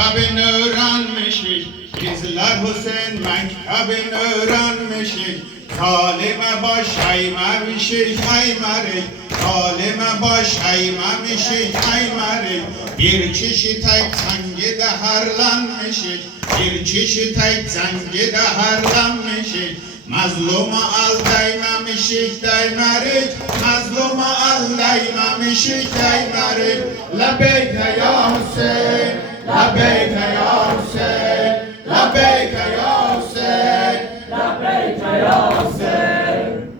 Mektebini öğrenmişik, bizler Hüseyin mektebini öğrenmişik. Zalime baş eğmemişik eymerik, zalime baş eğmemişik eymerik. Bir kişi tek zengide herlenmişik, bir kişi tek zengide herlenmişik. Mazluma al değmemişik değmerik, mazluma al değmemişik değmerik. Lebeyke ya Hüseyin, lebeyke ya Hüseyin, lebeyke ya Hüseyin, lebeyke ya Hüseyin.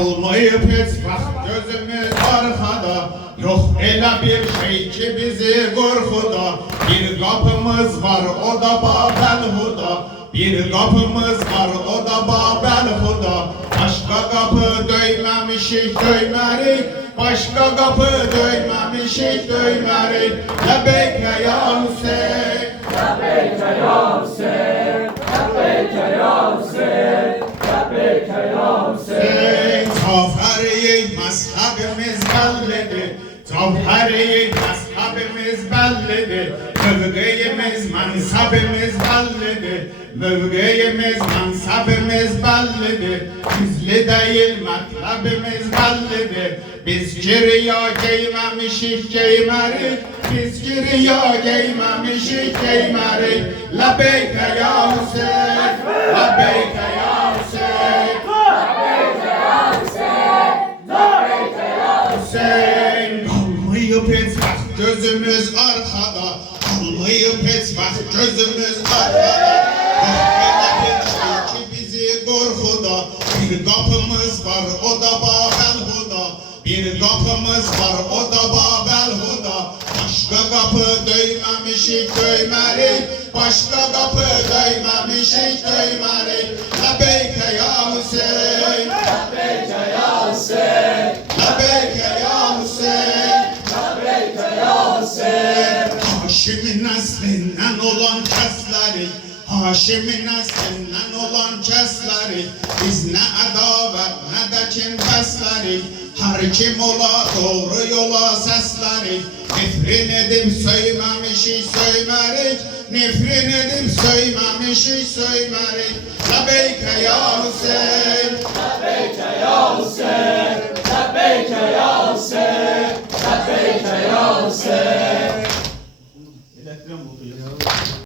Olmayıp hiç bak gözümüz arkada, yok elə bir şey ki bizi korkuda. Bir kapımız var o da Babel Huda, bir kapımız var o da Babel Huda. Başka kapı döymemişik döymerik, başka kapı döymemişik döymerik. Lebeyke ya Hüseyin, lebeyke ya Hüseyin, lebeyke ya Hüseyin, lebeyke ya Hüseyin. Zaferi mezhebimiz bellidir, zaferi mezhebimiz bellidir. Mevkiyimiz, mansabimiz bellidir, mevkiyimiz, mansabimiz bellidir. Gizli değil metlebimiz bellidir. Biz giriya giymemişik giymerik, biz giriya giymemişik giymerik. Lebeyke ya Hüseyin, lebeyke ya Hüseyin, lebeyke ya Hüseyin, lebeyke ya Hüseyin. Kalmayıp hiç bak gözümüz arkada, kalmayıp hiç bak gözümüz arkada. Yok bir şey ki bizi korkuda. Bir kapımız var o da Babel Huda, bir kapımız var o da Babel Huda. Başka kapı döymemişik döymerik, başka kapı döymemişik döymerik. Lebeyke ya Hüseyin, lebeyke ya Hüseyin, lebeyke ya Hüseyin, lebeyke ya Hüseyin. Haşim'in neslinden olan kesleri, Haşim'in neslinden olan kesleri. Biz ne adavet ne de kin beslerik. Her kim ola doğru yola seslerik. Nefrin edip söylememişik söylemerik, nefrin edip söylememişik söylemerik. Lebeyke ya Hüseyin, lebeyke ya Hüseyin, lebeyke ya Hüseyin, lebeyke ya Hüseyin.